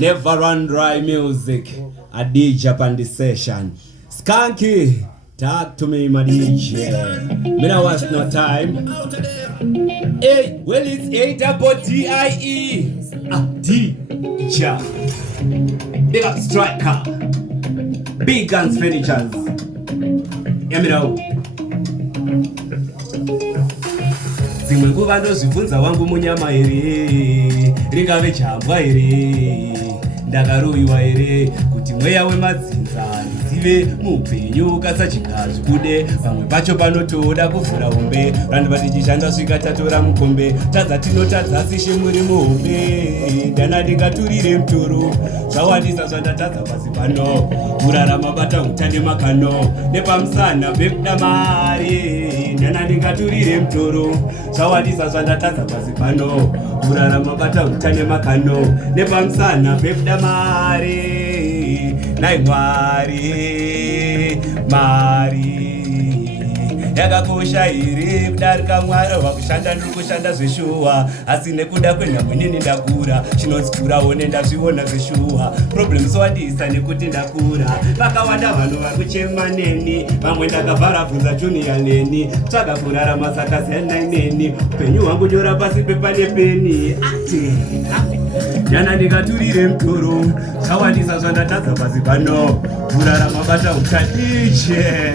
Never run dry music. Adiija on the session. Skanky, talk to me, my DJ. Me no waste no time. Hey, well it's unforgettable. Adiija. Big up Strykaa. Big guns finishers. Hear me now. Zimwe nguva ndozvibvunza wangu munyama here, ringave chambwa here, ndakaroyiwa here, kuti mweya wemadzinza ndizive muupenyu kasachikazi kude, pamwe pacho panotoda kuvhura hombe, vanhu vatichishanda svika tatora mukombe, tadza tinotadza sishe muri muhombe, dana ndingaturire mutoro, zvawandisa zvandatadza pasi pano, kurarama bata utane makano, nepamusana pekuda mari, dana ndingaturire mutoro, zvawandisa zvandatadza pasi pano, kurarama bata utane makano, nepamusana pekuda mari, nai Mari yakakosha here kudarika Mwari wakushanda ndiri kushanda zveshuwa, asi nekuda kwenhamo inini ndakura, chinotsikurawo nendazviona zveshuwa, problem sowandisa nekuti ndakura, vakawanda vanhu vakuchema neni, vamwe ndakavhara bvunza junior neni, tsvaga kurarama sakasiyana ineni, upenyu hwangu nyora pasi pepa nepeni, ati yana ndingaturire mutoro, zvawandisa zvandatadza pasi pano, kurarama bata utaniche.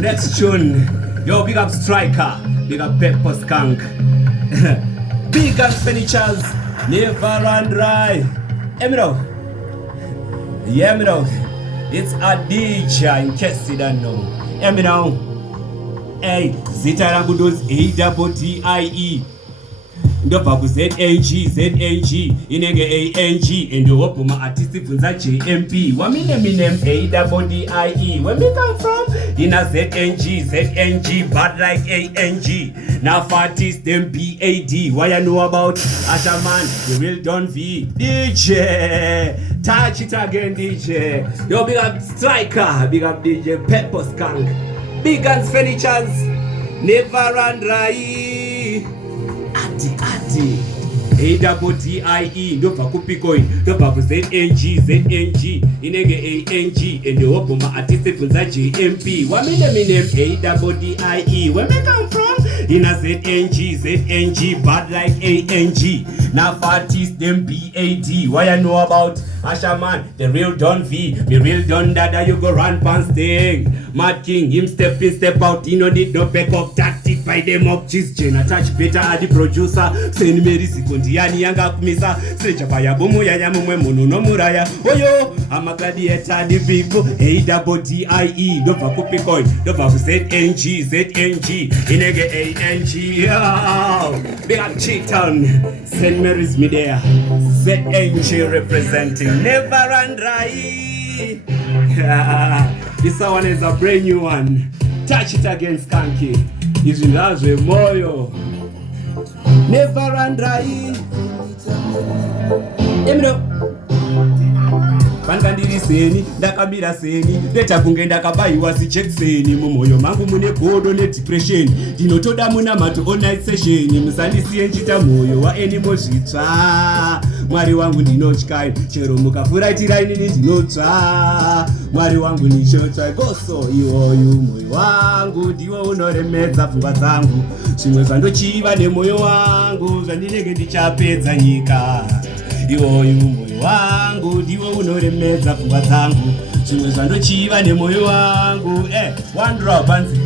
Next tune, yo, big up Strykaa, big up Pepper Skunk. Big up finishers, never run dry. Emiro, yeah, Emiro, it's Adiija in case you don't know. Emiro, hey, zita rangu does ADDIE. Ndobva ku-ZNG inenge ANG endohopo ma-artisti bvunza JMP wamineminem ADDIE where me come from ina ZNG bad like ANG now artists them BAD why I know about Ashaman the real Don V DJ touch it again DJ yo big up Strykaa big up DJ Pepper Skunk big guns finishers never run dry Ati ADDIE ndobva kupikoin ndobva ku-ZNG inenge ANG endohopo ma-artisti bvunza JMP wamineminem ADDIE where me come from ina ZNG bad like ANG now artists them BAD why I know about Ashaman the real Don V me real Don Dada you go run past thing Mad King him step in step out he no need no backup tactic by them up cheese Jenna touch better at the producer send me risiko ndiyani yanga kumisa seja fire bomo yaya mumwe munhu nomuraya oyo I'm a gladiator the people ADDIE ndobva kupikoin ndobva ku-ZNG inenge ANG yo big up Cheaton St. Mary's Media ZNG representing never run dry. This one is a brand new one. Touch it again Skanky izvindazve moyo never run dry. Emino Kandiri seni, ndakabira seni, leta kunge ndakabayiwa sijekiseni, mumwoyo mangu mune godo nedepression, ndinotoda muna mato all night session, musandisiye nchita mwoyo wa animal zvitsva, Mwari wangu ndinotya, chero mukafuraitira inini ndinotsva, Mwari wangu ndinotsva, goso iwoyu mwoyo wangu, ndiwo unoremedza pfungwa dzangu, zvimwe zvandochiva nemwoyo wangu, zvandinenge ndichapedza nyika, iwoyu mwoyo wangu ndiwo unoremedza pfungwa dzangu zvimwe zvandochiva nemwoyo wangu one drop anzi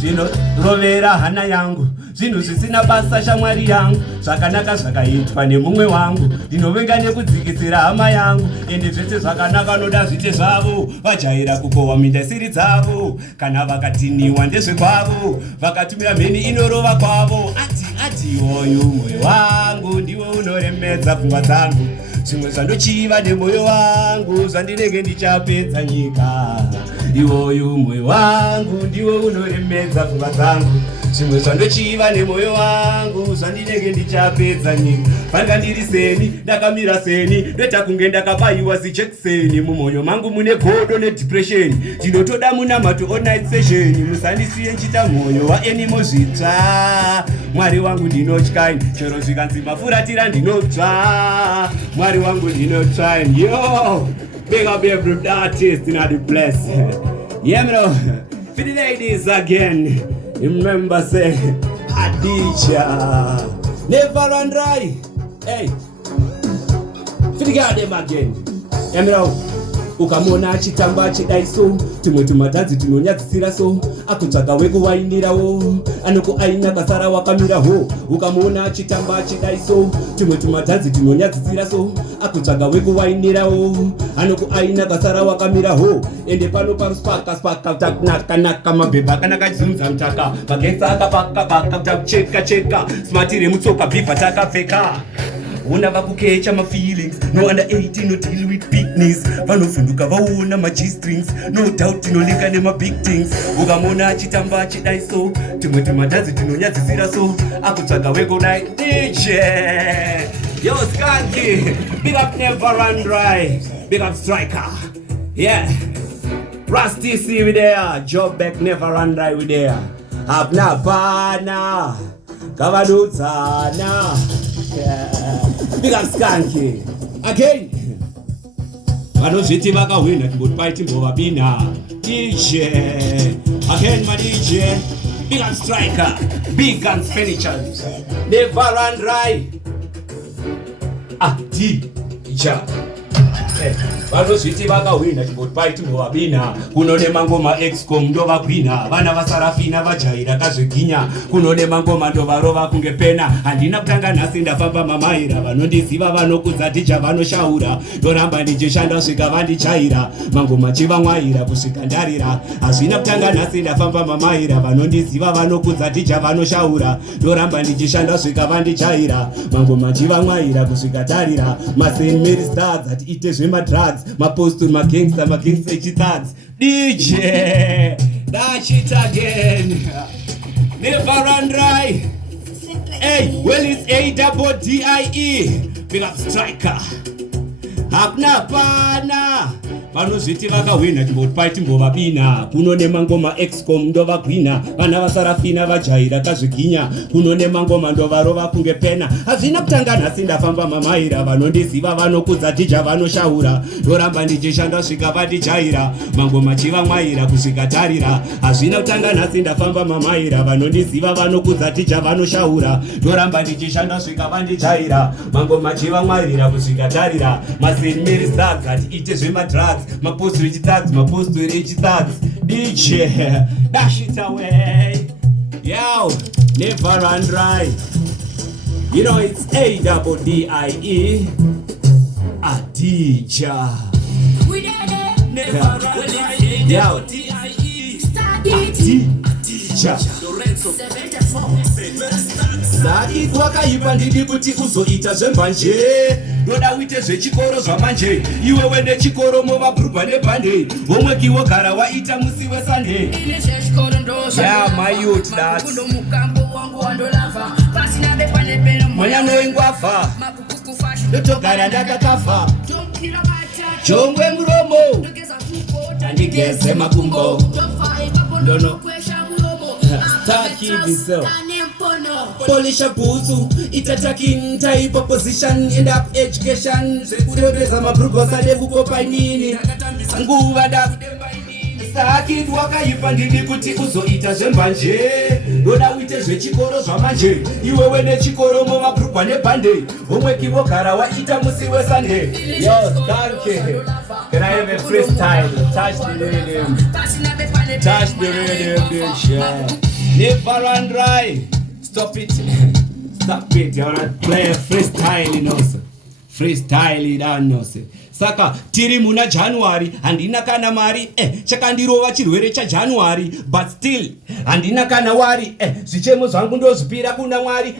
zvinorovera hana yangu zvinhu zvisina basa shamwari yangu zvakanaka zvakaitwa nemumwe wangu ndinovenga nekudzikisira hama yangu ende zvese zvakanaka noda zvite zvavo vajaira kukohwa mindasiri dzavo kana vakatiniwa ndezvekwavo vakatumira mheni inorova kwavo ati iwoyu mwoyo wangu ndiwo unoremedza pfungwa dzangu zvimwe zvandochiva nemwoyo wangu zvandinenge ndichapedza nyika iwoyu moyo wangu ndiwo unoremedza pfungwa dzangu zvimwe zvandochiva nemwoyo wangu zvandinenge ndichapedza nyika panga ndiri seni ndakamira seni ndoita kunge ndakabayiwa zijekiseni mumwoyo mangu mune godo nedepresheni ndinotoda munamato all-night session musandisiye nchita mwoyo waenimo zvitsva mwari wangu ndinotyaini chero zvikanzi mafuratira ndinotsva mwari wangu ndinotyaini yo big up every artist in the place yeah bro for the ladies again remember say Adiija never run dry hey for the girl them again yeah bro ukamona achitamba achidaiso tumwe tumatadzi tunonyadzisira so akutsvaga wekuwainirawo anokuaina kasara wakamiraho ukamona achitamba achidaiso tumwe tumatadzi tunonyadzisira so akutsvaga wekuwainirawo anokuaina kasara wakamiraho ende pano paruspaka takunakanaka mabhebha akanaka achizunudza mutaka magetsa akapakapaka takucheka smati remutsoka bhibha takapfeka una vakukecha mafeelings no under 18 no deal with bignies vanovhunduka vaona ma-G-strings no doubt tinolinga nema-big things ukamona achitamba achidaiso tumwe tumatadzi tunonyadzisira so akutsvaga wegonai DJ yo Skanky big up Never Run Dry big up Strykaa yeah Rusty C we there Job back Never Run Dry we there hapna pana kavadudzana big up Skanky again vanozviti vakahwina timboti pai timbovabina DJ again ma DJ big up Strykaa big guns furniture Never Run Dry Adiija vanozviti vakahwina timboti pai timbovabina kunone mangoma excom ndovakwina vana vasarafina vajaira kazviginya kunone mangoma ndovarova kunge pena handina kutanga nhasi ndafamba mamaira vanondiziva vanokudza Adiija vanoshaura ndoramba ndichishanda svika vandichaira mangoma chivamwaira kusvika ndarira hazvina kutanga nhasi ndafamba mamaira vanondiziva vanokudza Adiija vanoshaura ndoramba ndichishanda svika vandichaira mangoma chivamwaira kusvika tarira masen mary stars atiite zvemadrugs mapostor magangster echithags DJ that's it again Never Run Dry hey well it's ADDIE big up Strykaa hakuna pana vanozviti vakahwina timboti pai timbovabina kunone mangoma excom ndovagwina vana vasarafina vajaira kazviginya kunone mangoma ndovarova kunge pena hazvina kutanga nhasi ndafamba mamaira vanondiziva vanokudza Adiija vanoshaura ndoramba ndichishanda svika vandijaira mangoma chivamwaira kusvika tarira hazvina kutanga nhasi ndafamba mamaira vanondiziva vanokudza Adiija vanoshaura ndoramba ndichishanda svika vandijaira mangoma chivamwaira kusvika tarira masen mary stars atiite zvemadrugs mapostor echithags DJ dash it away yo Never Run Dry you know it's ADDIE Adiija we did it Never Run Dry yo Adiija Zaki kwakaipa ndidi kuti uzoita zvembanje ndoda uite zvechikoro zvamanje iwe wende chikoro muvabhurugwa nebhande homweki wogara waita musi weSunday yeah my youth that mwanyanoingwafa ndotogara ndakakafa jongwe muromo tandigeze makumbo ndono takibiso polisha bhuzu itataking type of position end up education sekudodeza mabrugosa lekukopa inini nguva saki wakaipa ndidi kuti uzoita zvembanje ndoda uite zvechikoro zvamanje iwe wene chikoro mumabhurugwa nebhande homweki vogara waita musi weSunday yo Skanky can I have a freestyle touch the rhythm bitch Never Run Dry stop it I wanna play a freestyle you know sir. freestyle danose. Saka tiri muna January handina kana mari chakandirova chirwere chaJanuary but still handina kana wari zvichemo zvangu ndozvipira kuna Mwari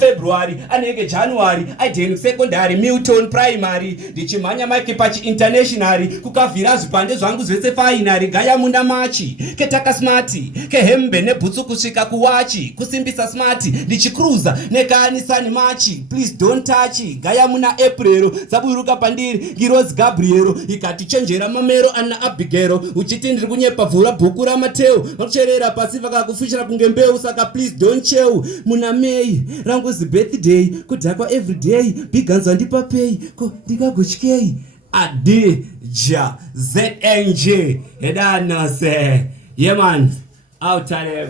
February anenge January aideni secondary Milton primary ndichimhanya mike pachi international kukavhira zvipande zvangu zvese finary gaya muna machi ketaka smart kehembe nebhutsu kusvika kuwachi kusimbisa smart ndichikruza nekanisani machi please don't touch gaya muna April zaburuka pandiri Girozi Gabrielo ikatichenjera mamero ana Abigail uchiti ndiri kunyepa vhura bhuku raMateo vakucherera pasi vakakufushira kunge mbeu saka please don't chill muna May rangu birthday kudhakwa everyday biganzwa ndipa pay ko ndingagotyei Adiija ZNJ hedanose yeah man out time.